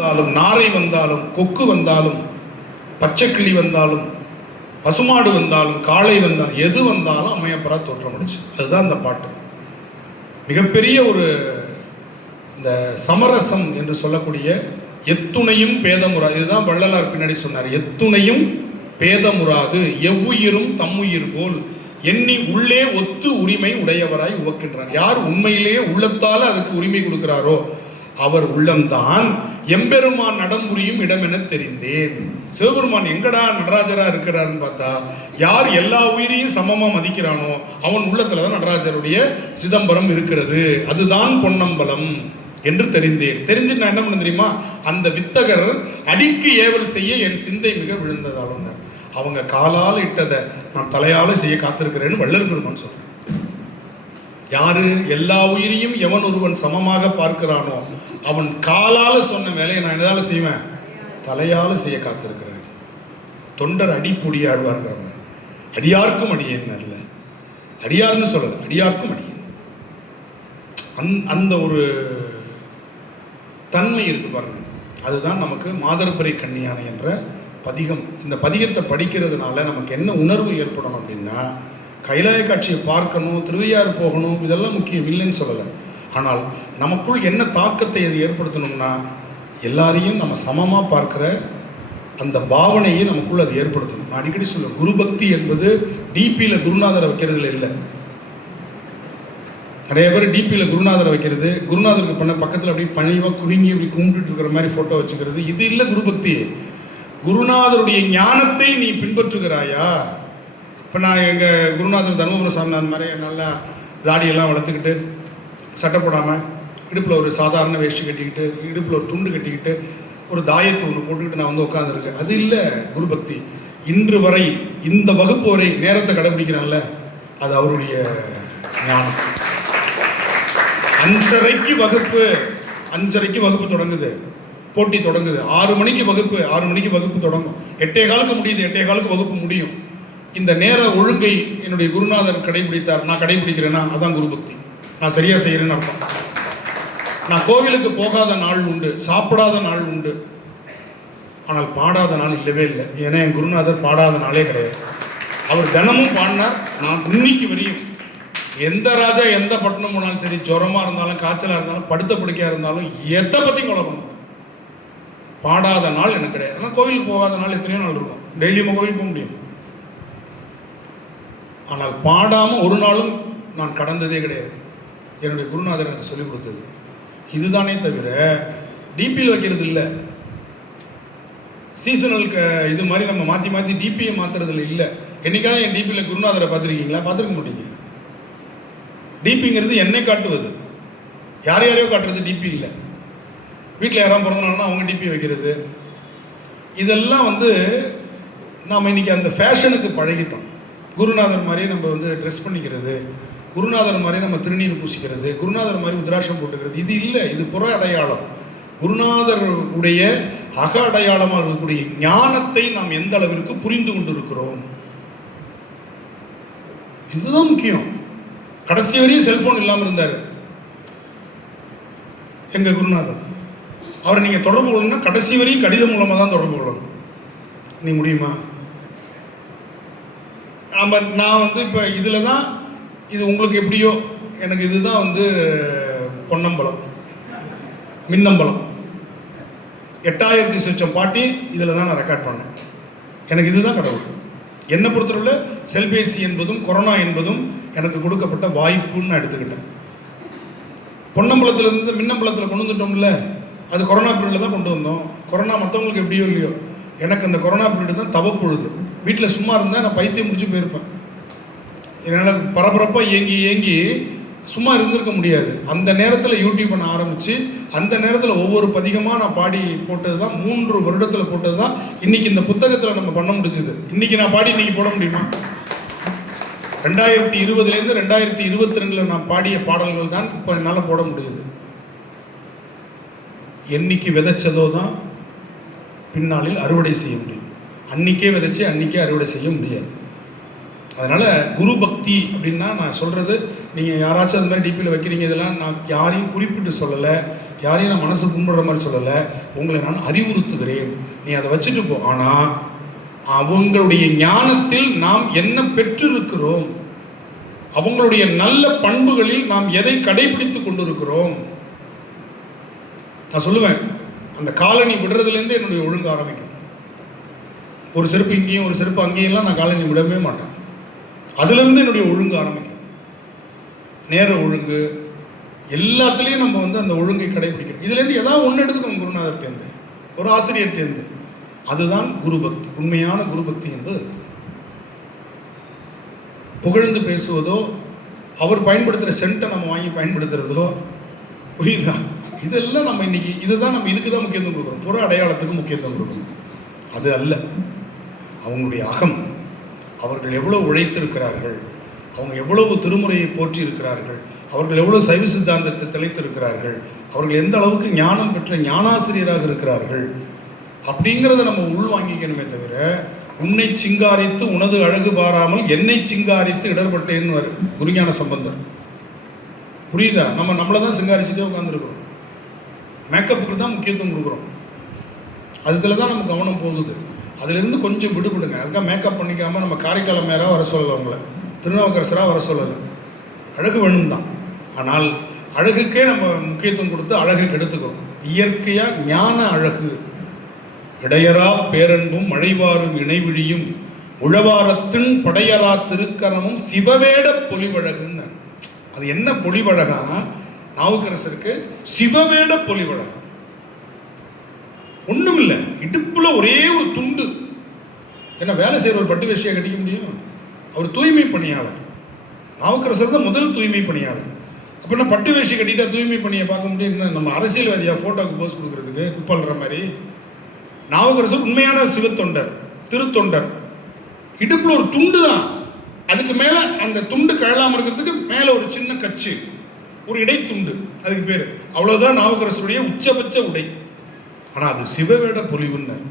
வந்தாலும், நாரை வந்தாலும், கொக்கு வந்தாலும், பச்சைக்கிளி வந்தாலும், பசுமாடு வந்தாலும், காளை வந்தாலும், எது வந்தாலும் அம்மையப்பரா தோற்றமடிச்சு. அதுதான் அந்த பாட்டு. மிகப்பெரிய ஒரு இந்த சமரசம் என்று சொல்லக்கூடிய எத்துணையும் பேதமுறாது. இதுதான் வள்ளலார் பின்னாடி சொன்னார். எத்துணையும் பேதமுறாது எவ்வுயிரும் தம்முயிர் போல் எண்ணி உள்ளே ஒத்து உரிமை உடையவராய் உவக்கின்றார். யார் உண்மையிலேயே உள்ளத்தால் அதுக்கு உரிமை கொடுக்கிறாரோ அவர் உள்ளம்தான் எம்பெருமான் நடம்புரியும் இடம் என தெரிந்தேன். சிவபெருமான் எங்கடா நடராஜரா இருக்கிறாருன்னு பார்த்தா, யார் எல்லா உயிரையும் சமமா மதிக்கிறானோ அவன் உள்ளத்துலதான் நடராஜருடைய சிதம்பரம் இருக்கிறது. அதுதான் பொன்னம்பலம் என்று தெரிந்தேன். தெரிஞ்சு நான் என்ன பண்ண தெரியுமா, அந்த வித்தகர் அடிக்கு ஏவல் செய்ய என் சிந்தை மிக விழுந்ததாலும் அவங்க காலால் இட்டதை நான் தலையால செய்ய காத்திருக்கிறேன்னு வள்ளல் பெருமான் சொல்றேன். யாரு எல்லா உயிரையும் எவன் ஒருவன் சமமாக பார்க்கிறானோ அவன் காலால சொன்ன வேலையை நான் எதால செய்வேன், தலையால செய்ய காத்திருக்கிறேன். தொண்டர் அடிப்புடி ஆழ்வார்ங்கிற மாதிரி அடியார்க்கும் அடியேன் அல்ல, அடியார்னு சொல்லல, அடியார்க்கும் அடியேன். அந்த ஒரு தன்மை இருக்கு பாருங்க. அதுதான் நமக்கு மாதர்பறை கண்ணியானை என்ற பதிகம். இந்த பதிகத்தை படிக்கிறதுனால நமக்கு என்ன உணர்வு ஏற்படும் அப்படின்னா, கைலாய காட்சியை பார்க்கணும், திருவையாறு போகணும், இதெல்லாம் முக்கியம் இல்லைன்னு சொல்லலை. ஆனால் நமக்குள் என்ன தாக்கத்தை அது ஏற்படுத்தணும்னா, எல்லாரையும் நம்ம சமமாக பார்க்குற அந்த பாவனையை நமக்குள்ள அது ஏற்படுத்தணும். நான் அடிக்கடி சொல்லுவேன், குரு பக்தி என்பது டிபியில் குருநாதரை வைக்கிறதுல இல்லை. நிறைய பேர் டிபியில் குருநாதரை வைக்கிறது, குருநாதருக்கு பண்ண பக்கத்தில் அப்படியே பணிவாக குலுங்கி இப்படி கும்பிட்டு இருக்கிற மாதிரி ஃபோட்டோ வச்சுக்கிறது, இது இல்லை குரு பக்தி. குருநாதருடைய ஞானத்தை நீ பின்பற்றுகிறாயா? இப்போ நான் எங்கள் குருநாதர் தர்மபுர சாமிநாதன் மாதிரி நல்லா தாடியெல்லாம் வளர்த்துக்கிட்டு, சட்டை போடாமல், இடுப்பில் ஒரு சாதாரண வேஷ்டி கட்டிக்கிட்டு, இடுப்பில் ஒரு துண்டு கட்டிக்கிட்டு, ஒரு தாயத்தை ஒன்று போட்டுக்கிட்டு நான் வந்து உட்காந்துருக்கேன். அது இல்லை குரு பக்தி. இன்று வரை இந்த வகுப்பு வரை நேரத்தை கடைபிடிக்கிறான்ல, அது அவருடைய ஞானம். 5:30 வகுப்பு, 5:30 வகுப்பு தொடங்குது, போட்டி தொடங்குது. 6 மணிக்கு வகுப்பு, 6 மணிக்கு வகுப்பு தொடங்கும். 8:15 முடியுது, 8:15 வகுப்பு முடியும். இந்த நேர ஒழுங்கை என்னுடைய குருநாதர் கடைபிடித்தார், நான் கடைபிடிக்கிறேன்னா அதான் குரு பக்தி. நான் சரியா செய்யறேன்னு அர்த்தம். நான் கோவிலுக்கு போகாத நாள் உண்டு, சாப்பிடாத நாள் உண்டு, ஆனால் பாடாத நாள் இல்லவே இல்லை. ஏன்னா என் குருநாதர் பாடாத நாளே கிடையாது. அவர் தினமும் பாடினார். நான் இன்னைக்கு வரையும் எந்த ராஜா எந்த பட்டணம் போனாலும் சரி, ஜுரமா இருந்தாலும், காய்ச்சலா இருந்தாலும், படுத்த படுக்கையா இருந்தாலும், எதை பத்தியும் கொலை பண்ண பாடாத நாள் எனக்கு கிடையாது. ஆனால் கோவிலுக்கு போகாத நாள் எத்தனையோ நாள் இருக்கும். டெய்லியும் கோவிலுக்கு போக முடியும். ஆனால் பாடாமல் ஒரு நாளும் நான் கடந்ததே கிடையாது. என்னுடைய குருநாதர் எனக்கு சொல்லிக் கொடுத்தது இதுதானே தவிர டிபியில் வைக்கிறது இல்லை. சீசனலுக்கு இது மாதிரி நம்ம மாற்றி மாற்றி டிபியை மாற்றுறதுல இல்லை. என்னைக்காவது என் டிபியில் குருநாதரை பார்த்துருக்கீங்களா? பார்த்துருக்க மாட்டீங்க. டிபிங்கிறது என்னை காட்டுவது, யார் யாரையோ காட்டுறது டிபி இல்லை. வீட்டில் யாராவது பிறந்தனாலும் அவங்க டிபி வைக்கிறது, இதெல்லாம் வந்து நாம் இன்றைக்கி அந்த ஃபேஷனுக்கு பழகிட்டோம். குருநாதர் மாதிரியே நம்ம வந்து ட்ரெஸ் பண்ணிக்கிறது, குருநாதர் மாதிரி நம்ம திருநீர் பூசிக்கிறது, குருநாதர் மாதிரி உத்ராட்சம் போட்டுக்கிறது, இது இல்லை. இது புற அடையாளம். குருநாதர் உடைய அக அடையாளமாக இருக்கக்கூடிய ஞானத்தை நாம் எந்த அளவிற்கு புரிந்து கொண்டு இருக்கிறோம், இதுதான் முக்கியம். கடைசி வரையும் செல்போன் இல்லாமல் இருந்தார் எங்கள் குருநாதர். அவரை நீங்கள் தொடர்பு கொள்ளணும்னா கடைசி வரையும் கடிதம் மூலமாக தான் தொடர்பு கொள்ளணும். நீ முடியுமா? நான் வந்து இப்போ இதில் தான், இது உங்களுக்கு எப்படியோ, எனக்கு இதுதான் வந்து பொன்னம்பலம், மின்னம்பலம். 8000 சொச்சம் பாட்டி இதில் தான் நான் ரெக்கார்ட் பண்ணேன். எனக்கு இதுதான் கடவுள். என்னை பொறுத்தவரையில் செல்பேசி என்பதும் கொரோனா என்பதும் எனக்கு கொடுக்கப்பட்ட வாய்ப்புன்னு நான் எடுத்துக்கிட்டேன். பொன்னம்பலத்திலிருந்து மின்னம்பலத்தில் கொண்டு வந்துட்டோம்ல, அது கொரோனா பீரியடில் தான் கொண்டு வந்தோம். கொரோனா மற்றவங்களுக்கு எப்படியோ இல்லையோ, எனக்கு அந்த கொரோனா பீரியட் தான் தவப்பொழுது. வீட்டில் சும்மா இருந்தால் நான் பைத்தியம் முடிச்சு போயிருப்பேன். என்னால் பரபரப்பாக ஏங்கி ஏங்கி சும்மா இருந்திருக்க முடியாது. அந்த நேரத்தில் யூடியூப் பண்ண ஆரம்பித்து, அந்த நேரத்தில் ஒவ்வொரு பதிகமாக நான் பாடி போட்டது தான், 3 வருடத்தில் போட்டது தான் இன்றைக்கி இந்த புத்தகத்தில் நம்ம பண்ண முடிச்சுது. இன்றைக்கி நான் பாடி இன்றைக்கி போட முடியுமா? 2020லேருந்து 2022 நான் பாடிய பாடல்கள் தான் இப்போ என்னால் போட முடியுது. என்னைக்கு விதைச்சதோ தான் பின்னாளில் அறுவடை செய்ய முடியும். அன்றைக்கே விதைச்சி அன்றைக்கே அறுவடை செய்ய முடியாது. அதனால் குரு பக்தி அப்படின்னா நான் சொல்கிறது, நீங்கள் யாராச்சும் அது மாதிரி டிபியில் வைக்கிறீங்க, இதெல்லாம் நான் யாரையும் குறிப்பிட்டு சொல்லலை. யாரையும் நான் மனசு கும்பிடுற மாதிரி சொல்லலை, உங்களை நான் அறிவுறுத்துகிறேன், நீ அதை வச்சுட்டு போ. ஆனால் அவங்களுடைய ஞானத்தில் நாம் என்ன பெற்றிருக்கிறோம், அவங்களுடைய நல்ல பண்புகளில் நாம் எதை கடைபிடித்து கொண்டிருக்கிறோம். நான் சொல்லுவேன், அந்த காலனி விடுறதுலேருந்து என்னுடைய ஒழுங்கு ஆரம்பிக்கும். ஒரு செருப்பு இங்கேயும் ஒரு செருப்பு அங்கேயும்லாம் நான் காலனி விடவே மாட்டேன். அதிலிருந்து என்னுடைய ஒழுங்கு ஆரம்பிக்கும். நேர ஒழுங்கு எல்லாத்துலேயும் நம்ம அந்த ஒழுங்கை கடைபிடிக்கணும். இதுலேருந்து ஏதாவது ஒன்று எடுத்துக்கோங்க, குருநாதர்கிட்டேருந்து, ஒரு ஆசிரியர்கிட்டேருந்து. அதுதான் குரு பக்தி. உண்மையான குரு பக்தி என்பது புகழ்ந்து பேசுவதோ, அவர் பயன்படுத்துகிற சென்ட்டை நம்ம வாங்கி பயன்படுத்துறதோ, புரியுதா? இதெல்லாம் நம்ம இன்னைக்கு இதுதான் நம்ம இதுக்கு தான் முக்கியத்துவம் கொடுக்குறோம். புற அடையாளத்துக்கு முக்கியத்துவம் கொடுக்கணும். அது அல்ல. அவங்களுடைய அகம், அவர்கள் எவ்வளவு உழைத்திருக்கிறார்கள், அவங்க எவ்வளவு திருமுறையை போற்றி இருக்கிறார்கள், அவர்கள் எவ்வளவு சைவ சித்தாந்தத்தை தெளித்திருக்கிறார்கள், அவர்கள் எந்த அளவுக்கு ஞானம் பெற்ற ஞானாசிரியராக இருக்கிறார்கள் அப்படிங்கிறத நம்ம உள்வாங்கிக்கணுமே தவிர, உன்னை சிங்காரித்து உனது அழகு பாராமல் என்னை சிங்காரித்து இடர்பட்டேன்னு வரும் குருஞான சம்பந்தர். புரியுதா? நம்மளை தான் சிங்காரிச்சுட்டே உட்காந்துருக்குறோம். மேக்கப்புக்கு தான் முக்கியத்துவம் கொடுக்குறோம். அதுல தான் நம்ம கவனம் போகுது. அதுலேருந்து கொஞ்சம் விடுபடுங்க. அதுக்காக மேக்கப் பண்ணிக்காமல் நம்ம காரைக்கால் மேராக வர சொல்லலை, அவங்கள திருநாவுக்கரசராக வர சொல்லலை. அழகு வேணும் தான், ஆனால் அழகுக்கே நம்ம முக்கியத்துவம் கொடுத்து அழகு கெடுத்துக்கிறோம். இயற்கையாக ஞான அழகு, இடையரா பேரன்பும் மழைவாரும் இணைவிழியும் உழவாரத்தின் படையரா திருக்கரமும் சிவவேட பொலிவழகுன்னு. அது என்ன பொலிவழகா? நாவுக்கரசருக்கு சிவவேட பொலிவழகம். ஒன்றும் இல்லை, இடுப்புல ஒரே ஒரு துண்டு. என்ன வேலை செய்கிற ஒரு பட்டு வேஷ்டியை கட்டிக்க முடியும்? அவர் தூய்மை பணியாளர். நாவுக்கரசர் தான் முதல் தூய்மை பணியாளர். அப்போ நான் பட்டு வேஷ்டி கட்டிட்டா தூய்மை பணியை பார்க்க முடியும்? என்ன நம்ம அரசியல்வாதியா ஃபோட்டோக்கு போஸ் கொடுக்குறதுக்கு குப்பல்ற மாதிரி? நாவுக்கரசர் உண்மையான சிவத்தொண்டர், திருத்தொண்டர். இடுப்புல ஒரு துண்டு தான், அதுக்கு மேலே அந்த துண்டு கழலாமல் இருக்கிறதுக்கு மேலே ஒரு சின்ன கச்சு, ஒரு இடைத்துண்டு, அதுக்கு பேர். அவ்வளோதான் நாவுக்கரசருடைய உச்சபட்ச உடை. ஆனால் அது சிவவேட பொலிவுன்னர்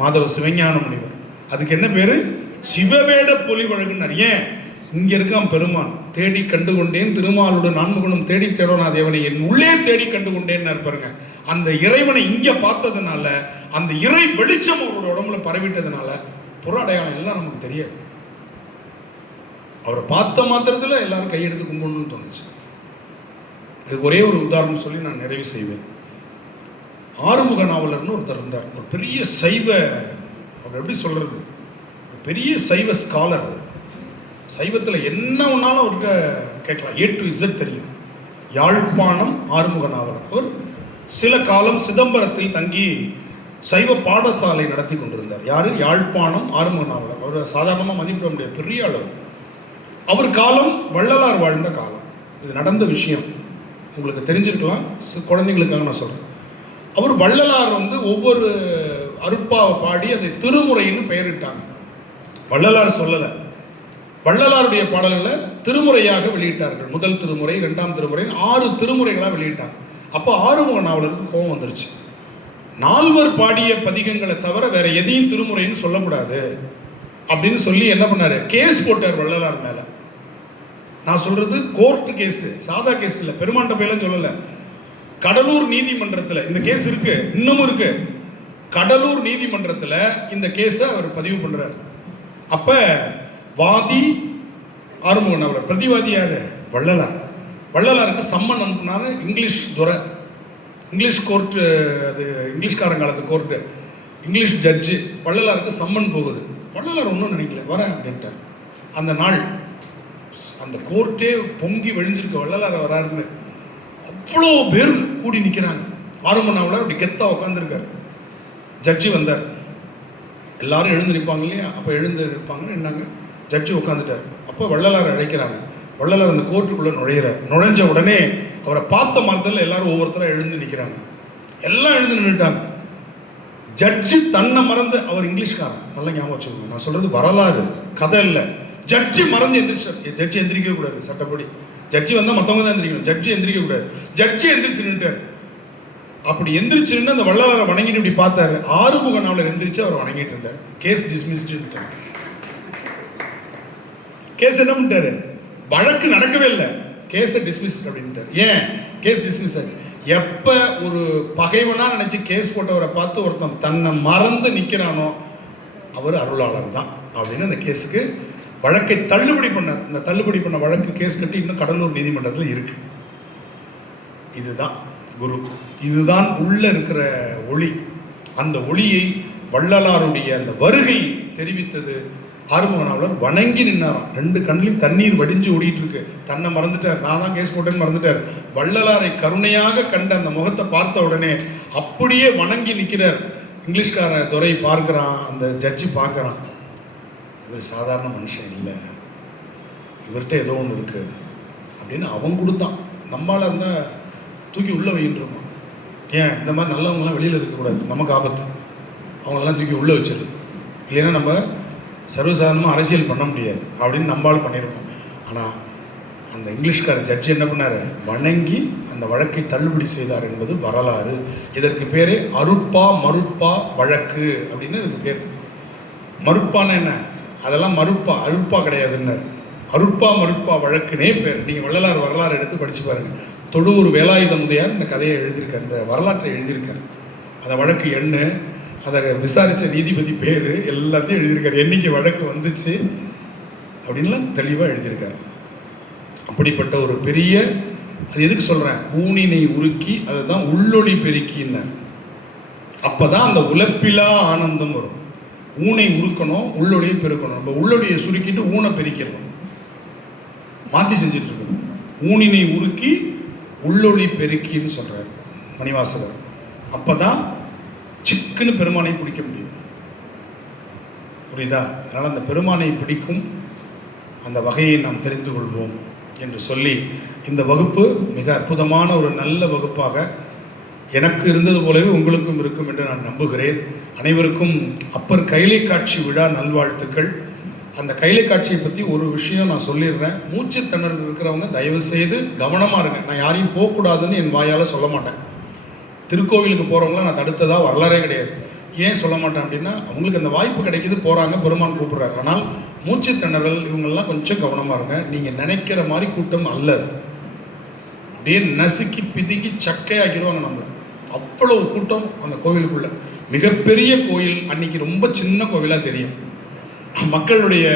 மாதவ சிவஞான முனிவர். அதுக்கு என்ன பேர்? சிவவேட பொலிவழகுன்னர். ஏன்? இங்கே இருக்கான் பெருமான், தேடி கண்டு கொண்டேன் திருமாலுடன் நான்முகனும் தேடி தேடோனா தேவனை என் உள்ளே தேடி கண்டு கொண்டேன்னு இருப்பாருங்க. அந்த இறைவனை இங்கே பார்த்ததுனால, அந்த இறை வெளிச்சம் அவரோட உடம்புல பரவிட்டதுனால புற அடையாளம் எல்லாம் நமக்கு தெரியாது. அவரை பார்த்த மாத்திரத்தில் எல்லாரும் கையெடுத்து கும்பிடணும்னு தோணுச்சு. இதுக்கு ஒரே ஒரு உதாரணம் சொல்லி நான் நிறைவு செய்வேன். ஆறுமுக நாவலர்னு ஒருத்தர் இருந்தார். ஒரு பெரிய சைவ, அவர் எப்படி சொல்றது, ஒரு பெரிய சைவ ஸ்காலர். சைவத்தில் என்ன ஒன்றாலும் அவர்கிட்ட கேட்கலாம், A to Z தெரியும். யாழ்ப்பாணம் ஆறுமுக நாவலர். அவர் சில காலம் சிதம்பரத்தில் தங்கி சைவ பாடசாலை நடத்தி கொண்டிருந்தார். யாரு? யாழ்ப்பாணம் ஆறுமுக நாவலர். அவர் சாதாரணமாக மதிப்பிட முடியாது, பெரிய அளவு. அவர் காலம் வள்ளலார் வாழ்ந்த காலம். இது நடந்த விஷயம், உங்களுக்கு தெரிஞ்சிருக்கலாம், குழந்தைங்களுக்காக நான் சொல்கிறேன். அவர் வள்ளலார் ஒவ்வொரு அருட்பாவை பாடி அதை திருமுறைன்னு பெயரிட்டாங்க. வள்ளலார் சொல்லலை, வள்ளலாருடைய பாடல்களை திருமுறையாக வெளியிட்டார்கள். முதல் திருமுறை, 2ஆம் திருமுறை, 6 திருமுறைகளாக வெளியிட்டாங்க. அப்போ ஆறுமுக நாவலருக்கு கோபம் வந்துருச்சு. 4 பாடிய பதிகங்களை தவிர வேற எதையும் திருமுறைன்னு சொல்லக்கூடாது அப்படின்னு சொல்லி என்ன பண்ணாரு? கேஸ் போட்டார் வள்ளலார் மேல. நான் சொல்றது கோர்ட் கேஸ், சாதா கேஸ் இல்லை, பெருமாண்ட பேர்லாம் சொல்லலை. கடலூர் நீதிமன்றத்தில் இந்த கேஸ் இருக்கு, இன்னமும் இருக்கு. கடலூர் நீதிமன்றத்தில் இந்த கேஸை அவர் பதிவு பண்றார். அப்ப வாதி ஆறுமுக நாவலர், பிரதிவாதி யாரு? வள்ளலார். வள்ளலாருக்கு சம்மன் அனுப்புனாரு இங்கிலீஷ் துறை, இங்கிலீஷ் கோர்ட்டு, அது இங்கிலீஷ்காரங்காலத்து கோர்ட்டு, இங்கிலீஷ் ஜட்ஜு. வள்ளலாருக்கு சம்மன் போகுது. வள்ளலார் ஒன்றும் நினைக்கல, வரேன் அப்படின்ட்டார். அந்த நாள் அந்த கோர்ட்டே பொங்கி வழிஞ்சிருக்க வள்ளலார் வராருன்னு அவ்வளோ பேர் கூடி நிற்கிறாங்க. ஆறுமுக நாவலர் அப்படி கெத்தாக உட்காந்துருக்கார். ஜட்ஜி வந்தார். எல்லாரும் எழுந்து நிற்பாங்க இல்லையா? அப்போ எழுந்து நிற்பாங்கன்னு என்னாங்க. ஜட்ஜி உட்காந்துட்டார். அப்போ வள்ளலார் அழைக்கிறாங்க. வள்ளலார் அந்த கோர்ட்டுக்குள்ளே நுழையிறார். நுழைஞ்ச உடனே அவரை பார்த்த மாத்திரத்தில் எல்லாரும் ஒவ்வொருத்தராக எழுந்து நிற்கிறாங்க. எல்லாம் எழுந்து நின்றுட்டாங்க. ஜட்ஜி தன்னை மறந்து, அவர் இங்கிலீஷ்காரன், நல்லா ஞாபகம் வச்சுக்கோங்க, நான் சொல்கிறது வரலாறு, கதை இல்லை. ஜட்ஜி மறந்து எந்திரிச்சார். ஜட்ஜி எந்திரிக்க கூடாது சட்டப்படி. ஜட்ஜி வந்தால் மற்றவங்க தான் எந்திரிக்கணும், ஜட்ஜி எந்திரிக்க கூடாது. ஜட்ஜி எந்திரிச்சு நின்றுட்டார். அப்படி எந்திரிச்சு நின்று அந்த வள்ளலாரை வணங்கிட்டு இப்படி பார்த்தாரு. ஆறுமுக நாவலர் எந்திரிச்சு அவர் வணங்கிட்டு இருந்தார். Case dismissed. கேஸ் என்ன பண்ணிட்டாரு? வழக்கு நடக்கவே இல்லை, கேஸை டிஸ்மிஸ் அப்படின்ட்டார். ஏன் கேஸ் டிஸ்மிஸ் ஆச்சு? எப்போ ஒரு பகைவனாக நினச்சி கேஸ் போட்டவரை பார்த்து ஒருத்தன் தன்னை மறந்து நிற்கிறானோ அவர் அருளாளர் தான் அப்படின்னு அந்த கேஸுக்கு வழக்கை தள்ளுபடி பண்ணார். அந்த தள்ளுபடி பண்ண வழக்கு கேஸ் கட்டி இன்னும் கடலூர் நீதிமன்றத்தில் இருக்கு. இதுதான் குரு, இதுதான் உள்ள இருக்கிற ஒளி. அந்த ஒளியை வள்ளலாருடைய அந்த வருகை தெரிவித்தது. ஆறுமுக நாவலர் வணங்கி நின்னாராம். 2 கண்ணிலும் தண்ணீர் வடிஞ்சு ஓடிட்டு இருக்கு. தன்னை மறந்துட்டார், நான் தான் கேஸ் போட்டேன்னு மறந்துட்டார். வள்ளலாரை கருணையாக கண்ட அந்த முகத்தை பார்த்த உடனே அப்படியே வணங்கி நிற்கிறார். இங்கிலீஷ்கார துரை பார்க்குறான், அந்த ஜட்ஜி பார்க்குறான், இவர் சாதாரண மனுஷன் இல்லை, இவர்கிட்ட ஏதோ ஒன்று இருக்கு அப்படின்னு அவன் கொடுத்தான். நம்மளால் இருந்தால் தூக்கி உள்ளே வைன்றிருப்பான். ஏன் இந்த மாதிரி நல்லவங்களாம் வெளியில் இருக்கக்கூடாது, நமக்கு ஆபத்து, அவங்களெல்லாம் தூக்கி உள்ளே வச்சிருக்கு. இல்லைன்னா நம்ம சர்வசாதாரணமாக அரசியல் பண்ண முடியாது அப்படின்னு நம்மளால் பண்ணியிருக்கோம். ஆனால் அந்த இங்கிலீஷ்கார ஜட்ஜி என்ன பண்ணார், வணங்கி அந்த வழக்கை தள்ளுபடி செய்தார் என்பது வரலாறு. இதற்கு பேரே அருட்பா மருட்பா வழக்கு அப்படின்னு இதுக்கு பேர். மருட்பான்னு என்ன, அதெல்லாம் மருட்பா, அருட்பா கிடையாதுன்னார். அருட்பா மருட்பா வழக்குனே பேர். நீங்கள் வள்ளலார் வரலாறு எடுத்து படித்து பாருங்கள். தொழுவூர் வேலாயுத முதலியார் இந்த கதையை எழுதியிருக்கார், இந்த வரலாற்றை எழுதியிருக்கார். அந்த வழக்கு எண்ணு, அதை விசாரித்த நீதிபதி பேர் எல்லாத்தையும் எழுதியிருக்கார். என்னைக்கு வழக்கு வந்துச்சு அப்படின்லாம் தெளிவாக எழுதியிருக்கார். அப்படிப்பட்ட ஒரு பெரிய, அது எதுக்கு சொல்கிறேன், ஊனினை உருக்கி அதை தான் உள்ளொளி பெருக்கின்னார். அப்போ தான் அந்த உலப்பிலா ஆனந்தம் வரும். ஊனை உருக்கணும், உள்ளொளியை பெருக்கணும். நம்ம உள்ளொளியை சுருக்கிட்டு ஊனை பெருக்கிடணும், மாற்றி செஞ்சுட்டு இருக்கணும். ஊனினை உருக்கி உள்ளொளி பெருக்கின்னு சொல்கிறார் மணிவாசகர். அப்போ தான் சிக்குன்னு பெருமானை பிடிக்க முடியும். புரியுதா? அதனால் அந்த பெருமானை பிடிக்கும் அந்த வகையை நாம் தெரிந்து கொள்வோம் என்று சொல்லி இந்த வகுப்பு மிக அற்புதமான ஒரு நல்ல வகுப்பாக எனக்கு இருந்தது போலவே உங்களுக்கும் இருக்கும் என்று நான் நம்புகிறேன். அனைவருக்கும் அப்பர் கைலை காட்சி விழா நல்வாழ்த்துக்கள். அந்த கைலை காட்சியை பற்றி ஒரு விஷயம் நான் சொல்லிடுறேன். மூச்சு திணறல் இருக்கிறவங்க தயவு செய்து கவனமாக இருங்க. நான் யாரையும் போகக்கூடாதுன்னு என் வாயால் சொல்ல மாட்டேன். திருக்கோவிலுக்கு போகிறவங்களாம் நான் தடுத்ததாக வரலாறே கிடையாது. ஏன் சொல்ல மாட்டேன் அப்படின்னா, அவங்களுக்கு அந்த வாய்ப்பு கிடைக்கிது, போகிறாங்க, பெருமான் கூப்பிட்றாரு. ஆனால் மூச்சு திணறல் இவங்கெல்லாம் கொஞ்சம் கவனமாக இருங்க. நீங்கள் நினைக்கிற மாதிரி கூட்டம் அல்ல அது. அப்படியே நசுக்கி பிதுக்கி சக்கையாக்கிடுவாங்க நம்மளை. அவ்வளவு கூட்டம் அந்த கோவிலுக்குள்ள. மிகப்பெரிய கோயில் அன்னைக்கு ரொம்ப சின்ன கோவிலாக தெரியும். மக்களுடைய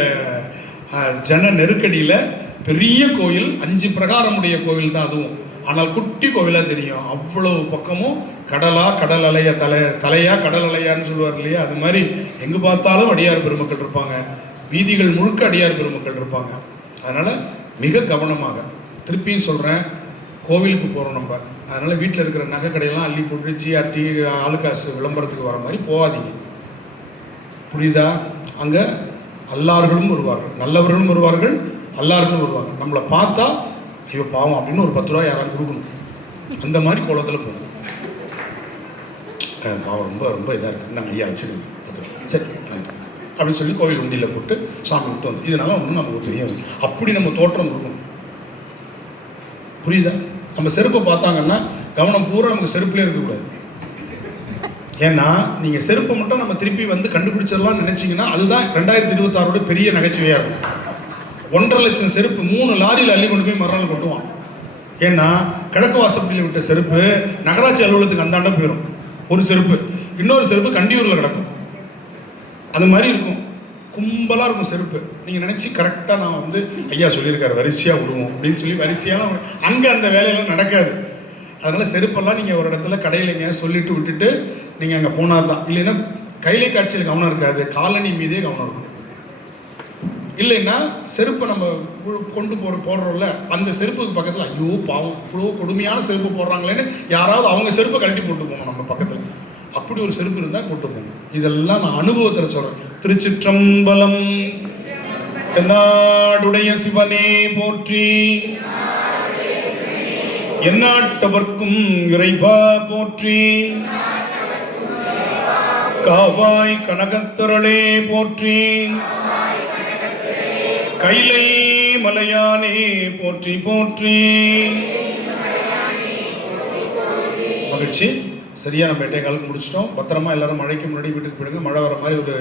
ஜன நெருக்கடியில் பெரிய கோயில், 5 பிரகாரமுடைய கோவில் தான் அதுவும். ஆனால் குட்டி கோவிலாக தெரியும். அவ்வளவு பக்கமும் கடலா, கடல் அலையா, தலையா கடல் அலையான்னு சொல்லுவார் இல்லையா, அது மாதிரி எங்கே பார்த்தாலும் அடியார் பெருமக்கள் இருப்பாங்க. வீதிகள் முழுக்க அடியார் பெருமக்கள் இருப்பாங்க. அதனால் மிக கவனமாக, திருப்பியும் சொல்கிறேன், கோவிலுக்கு போகிறோம் நம்ம. அதனால் வீட்டில் இருக்கிற நகை கடையெல்லாம் அள்ளி போட்டு ஜிஆர்டி ஆளுக்காசு விளம்பரத்துக்கு வர மாதிரி போகாதீங்க. புரியுதா? அங்கே அல்லார்களும் வருவார்கள், நல்லவர்களும் வருவார்கள், அல்லார்களும் வருவாங்க. நம்மளை பார்த்தா ஐயோ பாவம் அப்படின்னு ஒரு 10 ரூபா யாராவது கொடுக்கணும். அந்த மாதிரி கோலத்தில் போகணும். பாவம் ரொம்ப ரொம்ப இதாக இருக்குது, நாங்கள் ஐயா வச்சுக்கோங்க 10 ரூபா, சரி அப்படின்னு சொல்லி கோவில் உண்டியில் போட்டு சாமி விட்டு வந்து, இதனால ஒன்றும் நமக்கு தெரியும். அப்படி நம்ம தோற்றம் இருக்கணும். புரியுதா? நம்ம செருப்பை பார்த்தாங்கன்னா கவனம் பூரா நமக்கு செருப்புலேயே இருக்கக்கூடாது. ஏன்னா நீங்கள் செருப்பை மட்டும் நம்ம திருப்பி வந்து கண்டுபிடிச்சிடலாம்னு நினச்சிங்கன்னா அதுதான் 2026 பெரிய நகைச்சுவையாக இருக்கும். 1.5 லட்சம் செருப்பு 3 லாரியில் அள்ளி கொண்டு போய் மறுநாள் கொட்டுவான். ஏன்னா கிழக்கு வாசப்படியில் விட்ட செருப்பு நகராட்சி அலுவலகத்துக்கு அந்தாண்ட போயிடும் ஒரு செருப்பு, இன்னொரு செருப்பு கண்டியூரில் கிடக்கும். அது மாதிரி இருக்கும், கும்பலாக இருக்கும் செருப்பு. நீங்கள் நினச்சி கரெக்டாக நான் வந்து ஐயா சொல்லியிருக்காரு வரிசையாக விடுவோம் அப்படின்னு சொல்லி வரிசையாக, அங்கே அந்த வேலையெல்லாம் நடக்காது. அதனால் செருப்பெல்லாம் நீங்கள் ஒரு இடத்துல கடையில் எங்கேயாவது சொல்லிட்டு விட்டுட்டு நீங்கள் அங்கே போனால் தான். இல்லைன்னா கைலை காட்சியில் கவனம் இருக்காது, காலனி மீதே கவனம் இருக்கும். இல்லைன்னா செருப்பை நம்ம கொண்டு போடுறோம்ல, அந்த செருப்புக்கு பக்கத்தில் ஐயோ பாவம் இவ்வளோ கொடுமையான செருப்பு போடுறாங்களேன்னு யாராவது அவங்க செருப்பை கழட்டி போட்டு போகணும் நம்ம பக்கத்தில். அப்படி ஒரு செருப்பு இருந்தால் போட்டு போகணும். இதெல்லாம் நான் அனுபவத்தில் சொல்கிறேன். திருச்சிற்றம்பலம். தென்னாடுடைய சிவனே போற்றி, எந்நாட்டவர்க்கும் இறைவா போற்றி, காவாய் கனகத்திரளே போற்றி, கைலை மலையானே போற்றி போற்றி. மகிழ்ச்சி. சரியா நம்ம 8:15 முடிச்சிட்டோம். பத்திரமா எல்லாரும் மழைக்கு முன்னாடி வீட்டுக்கு போயிடுங்க. மழை வர மாதிரி ஒரு